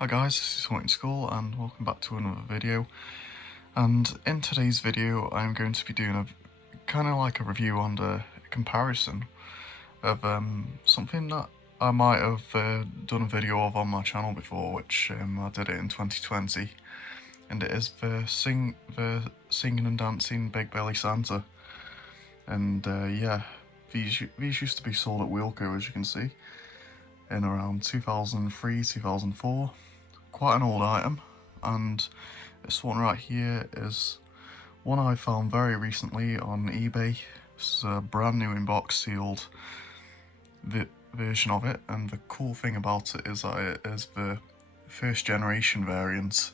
Hi guys, this is Hunting School and welcome back to another video. And in today's video I'm going to be doing a kind of like a review and a comparison of something that I might have done a video of on my channel before, which I did it in 2020, and it is the singing and dancing Big Belly Santa. And yeah, these used to be sold at Wheelco, as you can see, in around 2003, 2004. Quite an old item, and this one right here is one I found very recently on eBay. This is a brand new in box sealed version of it, and the cool thing about it is that it is the first generation variant,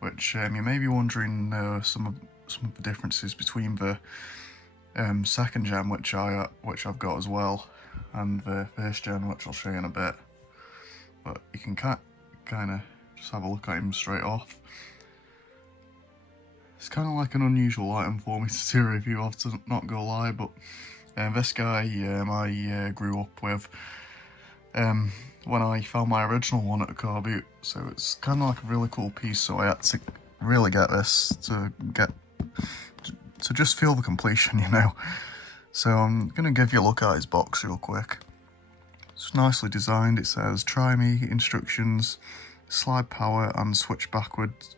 which you may be wondering some of the differences between the second gen, which I've got as well, and the first gen, which I'll show you in a bit. But you can kind of just have a look at him straight off. It's kind of like an unusual item for me to do a review of, to not go lie, but this guy I grew up with when I found my original one at a car boot, so it's kind of like a really cool piece, so I had to really get this to just feel the completion, you know. So I'm going to give you a look at his box real quick. It's nicely designed. It says try me, instructions, slide power and switch backwards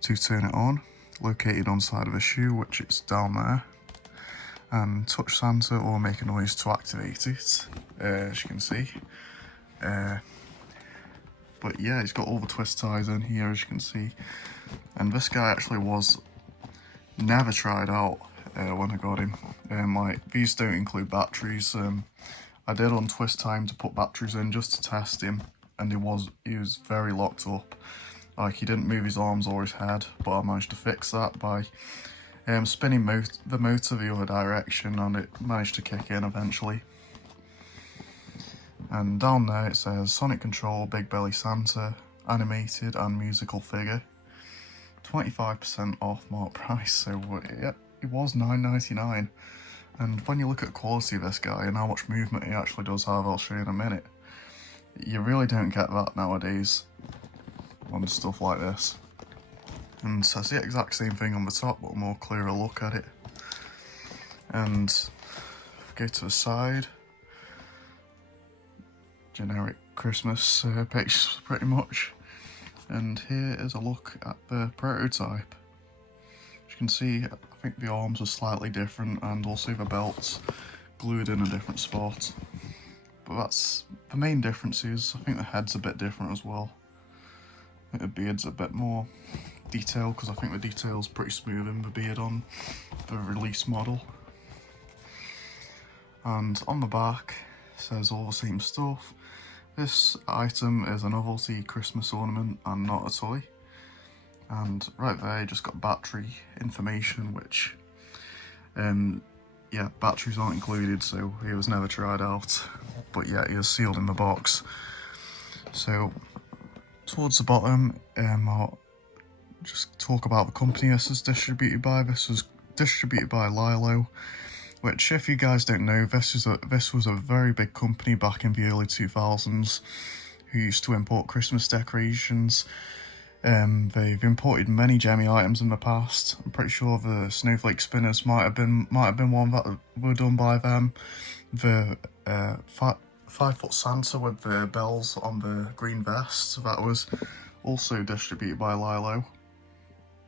to turn it on, located on side of a shoe, which it's down there, and touch Santa or make a noise to activate it, as you can see. But yeah, he's got all the twist ties in here, as you can see, and this guy actually was never tried out when I got him. Like, these don't include batteries. I did on twist time to put batteries in just to test him, and he was very locked up. Like, he didn't move his arms or his head, but I managed to fix that by spinning the motor the other direction, and it managed to kick in eventually. And down there it says Sonic Control Big Belly Santa, animated and musical figure, 25% off mark price. So yeah, it was $9.99. And when you look at the quality of this guy and how much movement he actually does have, I'll show you in a minute, you really don't get that nowadays on stuff like this. And so it's the exact same thing on the top, but a more clearer look at it. And go to the side, generic Christmas pictures pretty much. And here is a look at the prototype. As you can see, I think the arms are slightly different, and also the belt's glued in a different spot. But that's the main difference. I think the head's a bit different as well. I think the beard's a bit more detailed, because I think the detail's pretty smooth in the beard on the release model. And on the back it says all the same stuff. This item is a novelty Christmas ornament and not a toy. And right there you just got battery information, which yeah, batteries aren't included, so he was never tried out, but yeah, he is sealed in the box. So towards the bottom, I'll just talk about the company this is distributed by. This was distributed by Lilo, which, if you guys don't know, this was a very big company back in the early 2000s who used to import Christmas decorations. They've imported many Gemmy items in the past. I'm pretty sure the snowflake spinners might have been one that were done by them. The 5-foot Santa with the bells on the green vest, that was also distributed by Lilo.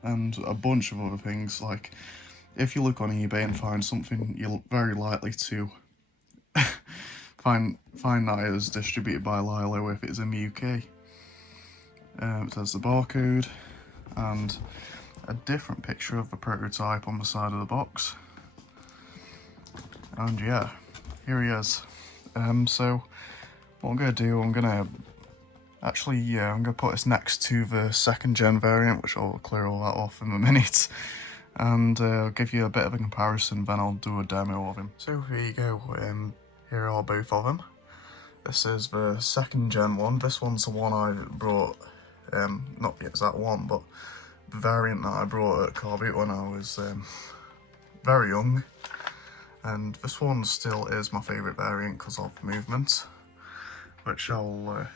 And a bunch of other things. Like, if you look on eBay and find something, you're very likely to find that it is distributed by Lilo if it's in the UK. It says the barcode and a different picture of the prototype on the side of the box. And yeah, here he is. So what I'm going to do, I'm going to put this next to the second gen variant, which I'll clear all that off in a minute. And I'll give you a bit of a comparison, then I'll do a demo of him. So here you go, here are both of them. This is the second gen one. This one's the one I brought, not the exact one, but the variant that I brought at car boot when I was very young. And this one still is my favourite variant because of the movement, which I'll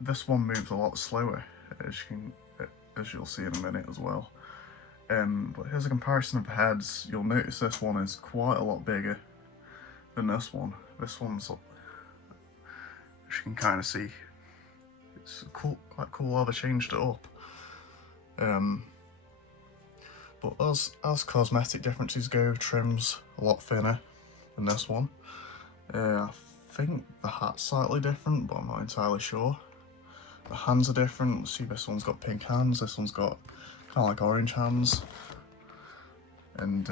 This one moves a lot slower, as you'll see in a minute as well. But here's a comparison of the heads. You'll notice this one is quite a lot bigger than this one. This one's, as you can kind of see, it's quite cool how they changed it up. But as cosmetic differences go, trim's a lot thinner than this one. I think the hat's slightly different, but I'm not entirely sure. The hands are different. See, this one's got pink hands, this one's got kind of like orange hands. And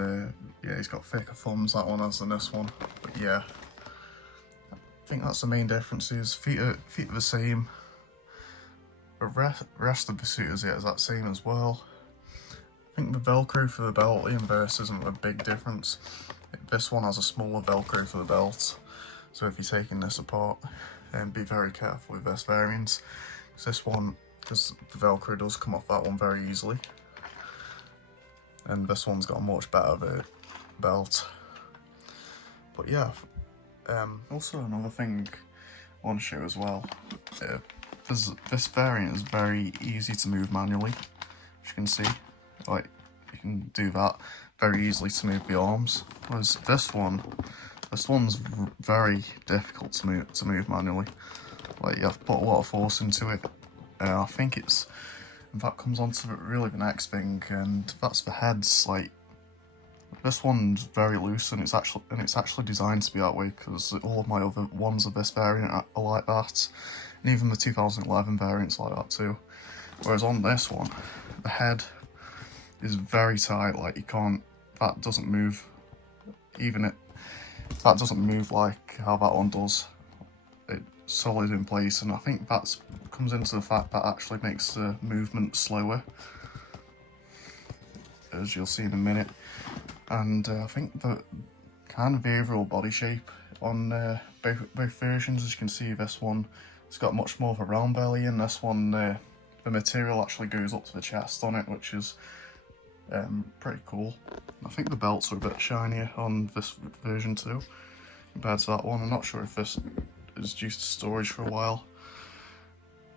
yeah, he's got thicker thumbs, that one has, than this one. But yeah, I think that's the main differences. Feet are the same. The rest of the suit is the exact same as well. I think the Velcro for the belt, the inverse isn't a big difference. This one has a smaller Velcro for the belt. So if you're taking this apart, be very careful with this variant. This one, because the Velcro does come off that one very easily. And this one's got a much better belt. But yeah, also another thing I want to show as well. This variant is very easy to move manually, as you can see. Like, you can do that very easily to move the arms. Whereas this one's very difficult to move manually. Like, you have to put a lot of force into it. I think that comes on to really the next thing, and that's the heads. Like, this one's very loose, and it's actually designed to be that way, because all of my other ones of this variant are like that, and even the 2011 variant's like that too. Whereas on this one, the head is very tight. Like, that doesn't move. That doesn't move like how that one does. It's solid in place, and I think that comes into the fact that actually makes the movement slower, as you'll see in a minute. And I think the kind of the overall body shape on both versions, as you can see, this one has got much more of a round belly, and this one, the material actually goes up to the chest on it, which is pretty cool. I think the belts are a bit shinier on this version too, compared to that one. I'm not sure if this is used to storage for a while.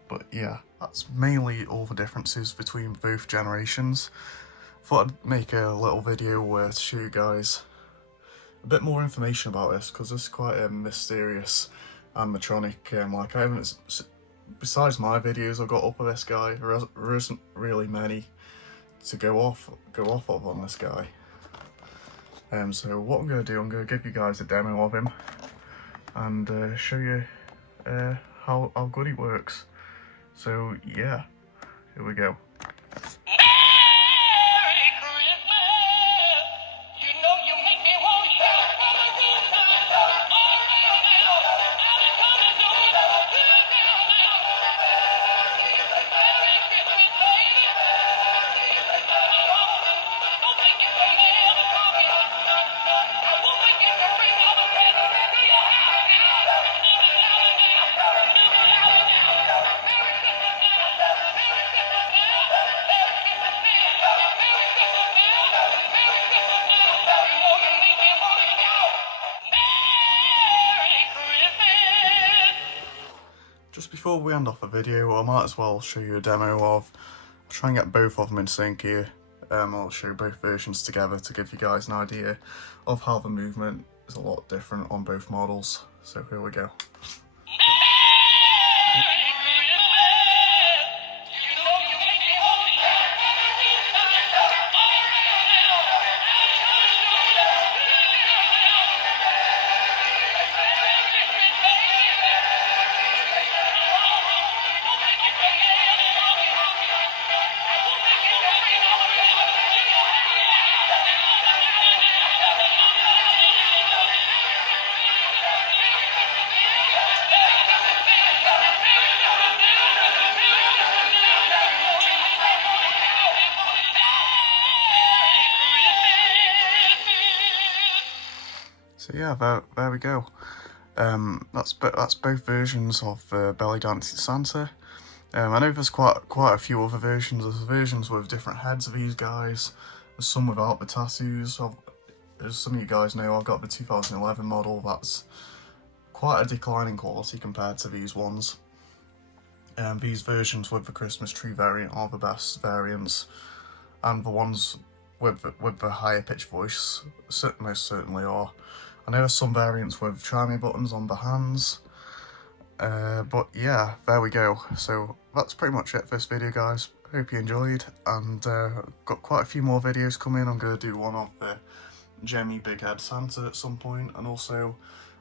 But yeah, that's mainly all the differences between both generations. Thought I'd make a little video to show you guys a bit more information about this, because this is quite a mysterious animatronic. Like, I haven't, besides my videos I've got up of this guy, there isn't really many to go off of on this guy. So what I'm going to do, I'm going to give you guys a demo of him and show you how good he works. So yeah, here we go. Just before we end off the video, I might as well show you a demo of, I'll try and get both of them in sync here. I'll show both versions together to give you guys an idea of how the movement is a lot different on both models. So here we go. So yeah, there we go. That's both versions of Belly Dancing Santa. I know there's quite a few other versions. There's versions with different heads of these guys. There's some without the tattoos. As some of you guys know, I've got the 2011 model. That's quite a declining quality compared to these ones. These versions with the Christmas tree variant are the best variants, and the ones with the higher pitch voice most certainly are. I know there's some variants with try me buttons on the hands, but yeah, there we go. So that's pretty much it for this video, guys. Hope you enjoyed, and got quite a few more videos coming. I'm going to do one of the Jemmy Big Head Santa at some point, and also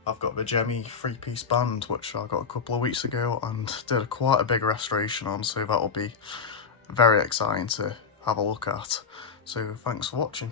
I've got the Jemmy 3-piece band, which I got a couple of weeks ago and did quite a big restoration on, so that'll be very exciting to have a look at. So thanks for watching.